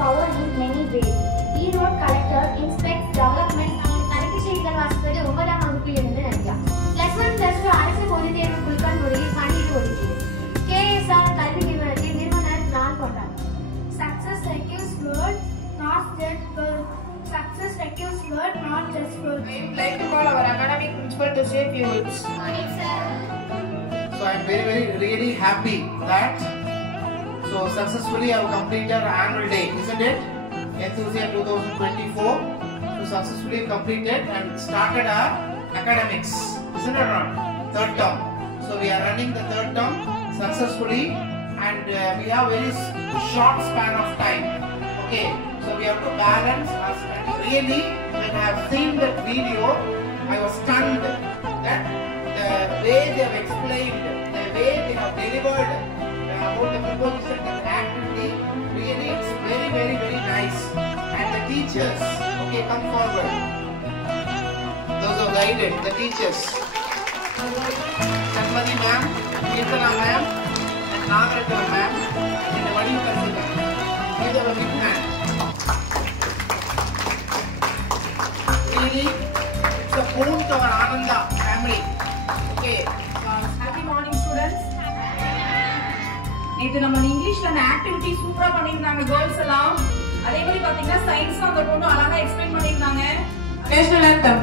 power in many ways. E-road collector inspects development. கணக்கு செய்திகள் வாசிப்பது 9ஆம் வகுப்பிலிருந்து நன்றியா. +1 +2 அரசு பொதுத் தேர்வு குழுக்கள் முறையில் பணியிட ஒதுக்கீடு. KSR கல்வி நிறுவனத்தில் நிறுவனர் நாள் கொண்டார். Success requires word, not just word. Success requires word, not just word. I would like to call our academic principal to say few words. Morning, sir. So I am very really happy that successfully I have completed our annual day, isn't it? Enthusiasm 2024. So successfully completed and started our academics, isn't it not? Third term. So we are running the third term successfully, and we have very short span of time. Okay, so we have to balance us. And really, when I have seen that video, I was stunned that the way they have explained, the way they have delivered about the proposition and activity, really it's very nice. And the teachers, okay, come forward. Those who guided, the teachers. Shanmati ma'am, Kirtana ma'am, and Nagarata ma'am, and what do you consider? Give them a big hand. Really, it's a boon to our Ananda family. Okay. Happy morning, students. நேத்து நம்ம இங்கிலீஷ்ல அந்த activity சூப்பரா பண்ணிருந்தாங்க girls எல்லாம். அதே மாதிரி பாத்தீங்கன்னா சயின்ஸ்ல அந்த பொண்ணு அழகா எக்ஸ்பிளைன் பண்ணிருந்தாங்க. National anthem